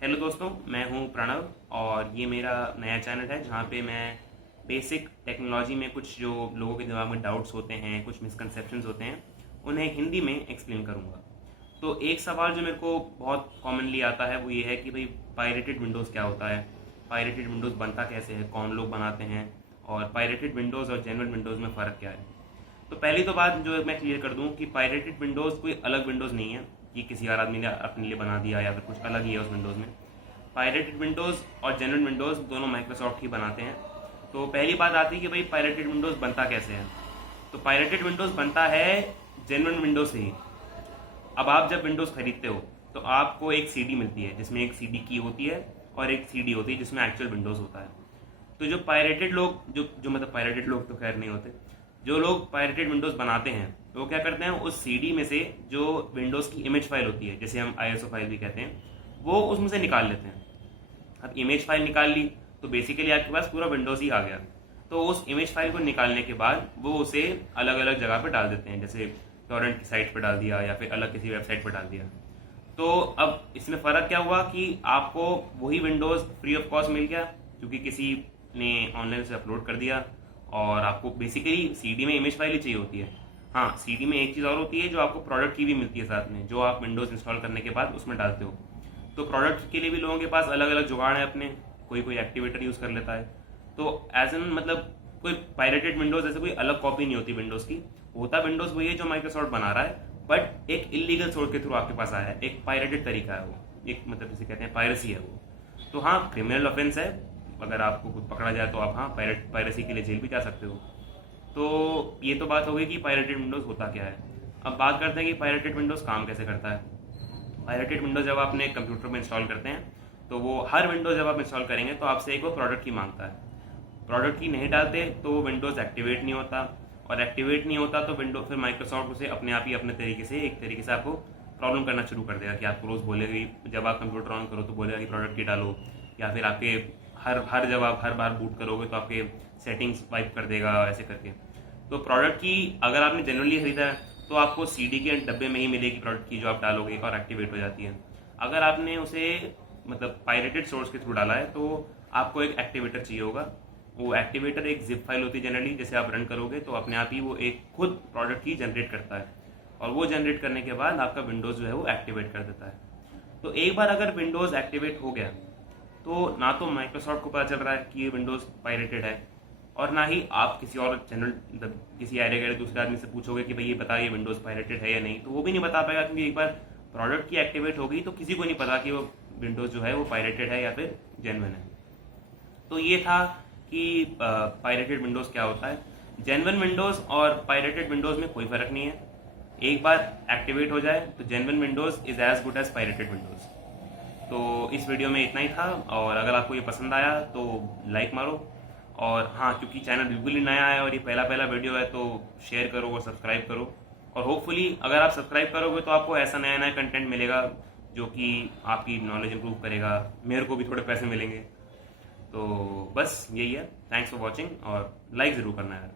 Hello दोस्तों, मैं हूं प्रणव और ये मेरा नया चैनल है जहां पे मैं बेसिक टेक्नोलॉजी में कुछ जो लोगों के दिमाग में डाउट्स होते हैं, कुछ मिसकंसेप्शंस होते हैं, उन्हें हिंदी में एक्सप्लेन करूंगा। तो एक सवाल जो मेरे को बहुत कॉमनली आता है वो ये है कि भाई पायरेटेड विंडोज़ क्या होता है, पायरेटेड विंडोज़ बनता कैसे है, कौन लोग बनाते हैं और पायरेटेड विंडोज़ और जेन्युइन विंडोज़ में फ़र्क क्या है। तो पहली तो बात जो मैं क्लियर कर दूं कि पायरेटेड विंडोज़ कोई अलग विंडोज़ नहीं है कि किसी और आदमी ने अपने लिए बना दिया या फिर कुछ अलग ही है उस विंडोज़ में। पायरेटेड विंडोज़ और जेन्युइन विंडोज़ दोनों माइक्रोसॉफ्ट ही बनाते हैं। तो पहली बात आती है कि भाई पायरेटेड विंडोज़ बनता कैसे है। तो पायरेटेड विंडोज़ बनता है जेन्युइन विंडोज़ से ही। अब आप जब विंडोज़ खरीदते हो तो आपको एक सीडी मिलती है जिसमें एक सीडी की होती है और एक सीडी होती है जिसमें एक्चुअल विंडोज़ होता है। तो जो पायरेटेड लोग जो मतलब पायरेटेड लोग तो खैर नहीं होते, जो लोग पायरेटेड विंडोज़ बनाते हैं तो वो क्या करते हैं, उस सीडी में से जो विंडोज़ की इमेज फाइल होती है, जैसे हम आईएसओ फाइल भी कहते हैं, वो उसमें से निकाल लेते हैं। अब इमेज फाइल निकाल ली तो बेसिकली आपके पास पूरा विंडोज़ ही आ गया। तो उस इमेज फाइल को निकालने के बाद वो उसे अलग अलग जगह पे डाल देते हैं, जैसे टॉरेंट की साइट पे डाल दिया या फिर अलग किसी वेबसाइट पे डाल दिया। तो अब इसमें फ़र्क क्या हुआ कि आपको वही विंडोज़ फ्री ऑफ कॉस्ट मिल गया क्योंकि किसी ने ऑनलाइन से अपलोड कर दिया, और आपको बेसिकली सीडी में इमेज फाइल ही चाहिए होती है। हाँ, सीडी में एक चीज़ और होती है जो आपको प्रोडक्ट की भी मिलती है साथ में, जो आप विंडोज़ इंस्टॉल करने के बाद उसमें डालते हो। तो प्रोडक्ट के लिए भी लोगों के पास अलग अलग जुगाड़ है अपने, कोई कोई एक्टिवेटर यूज़ कर लेता है। तो एज एन मतलब कोई पायरेटेड विंडोज़ ऐसे कोई अलग कॉपी नहीं होती विंडोज़ की, होता विंडोज़ वही है जो माइक्रोसॉफ्ट बना रहा है, बट एक इलीगल सोर्स के थ्रू आपके पास आया है, एक पायरेटेड तरीका है वो, एक मतलब जिसे कहते हैं पायरेसी है वो। तो हाँ, क्रिमिनल ऑफेंस है, अगर आपको कुछ पकड़ा जाए तो आप हाँ पायरेसी के लिए जेल भी जा सकते हो। तो ये तो बात हो गई कि पायरेटेड विंडोज़ होता क्या है। अब बात करते हैं कि पायरेटेड विंडोज़ काम कैसे करता है। पायरेटेड विंडोज़ जब आप अपने कंप्यूटर में इंस्टॉल करते हैं तो वो हर विंडोज़ जब आप इंस्टॉल करेंगे तो आपसे एक वो प्रोडक्ट की मांगता है। प्रोडक्ट की नहीं डालते तो विंडोज़ एक्टिवेट नहीं होता, और एक्टिवेट नहीं होता तो विंडो फिर माइक्रोसॉफ्ट उसे अपने आप ही अपने तरीके से एक तरीके से आपको प्रॉब्लम करना शुरू कर देगा कि आपको रोज़ बोलेगा, जब आप कंप्यूटर ऑन करो तो बोलेगा कि प्रोडक्ट की डालो, या फिर आपके हर हर जब आप हर बार बूट करोगे तो आपके सेटिंग्स वाइप कर देगा, ऐसे करके। तो प्रोडक्ट की अगर आपने जनरली खरीदा है तो आपको सीडी के डब्बे में ही मिलेगी प्रोडक्ट की, जो आप डालोगे और एक्टिवेट हो जाती है। अगर आपने उसे मतलब पायरेटेड सोर्स के थ्रू डाला है तो आपको एक एक्टिवेटर चाहिए होगा। वो एक्टिवेटर एक जिप फाइल होती है जनरली, जैसे आप रन करोगे तो अपने आप ही वो एक खुद प्रोडक्ट की जनरेट करता है, और वो जनरेट करने के बाद आपका विंडोज़ जो है वो एक्टिवेट कर देता है। तो एक बार अगर विंडोज़ एक्टिवेट हो गया तो ना तो माइक्रोसॉफ्ट को पता चल रहा है कि ये विंडोज़ पायरेटेड है, और ना ही आप किसी और जनरल किसी आरे गहरे दूसरे आदमी से पूछोगे कि भाई ये बता ये विंडोज़ पायरेटेड है या नहीं, तो वो भी नहीं बता पाएगा, क्योंकि एक बार प्रोडक्ट की एक्टिवेट हो गई तो किसी को नहीं पता कि वो विंडोज़ जो है वो पायरेटेड है या फिर जेन्युइन है। तो ये था कि पायरेटेड विंडोज़ क्या होता है। जेन्युइन विंडोज़ और पायरेटेड विंडोज़ में कोई फ़र्क नहीं है। एक बार एक्टिवेट हो जाए तो genuine Windows is as good as pirated Windows. तो इस वीडियो में इतना ही था, और अगर आपको ये पसंद आया तो लाइक मारो, और हाँ, क्योंकि चैनल बिल्कुल ही नया है और ये पहला पहला वीडियो है तो शेयर करो और सब्सक्राइब करो। और होपफुली अगर आप सब्सक्राइब करोगे तो आपको ऐसा नया नया कंटेंट मिलेगा जो कि आपकी नॉलेज इंप्रूव करेगा, मेरे को भी थोड़े पैसे मिलेंगे। तो बस यही है। थैंक्स फॉर वॉचिंग, और लाइक ज़रूर करना है।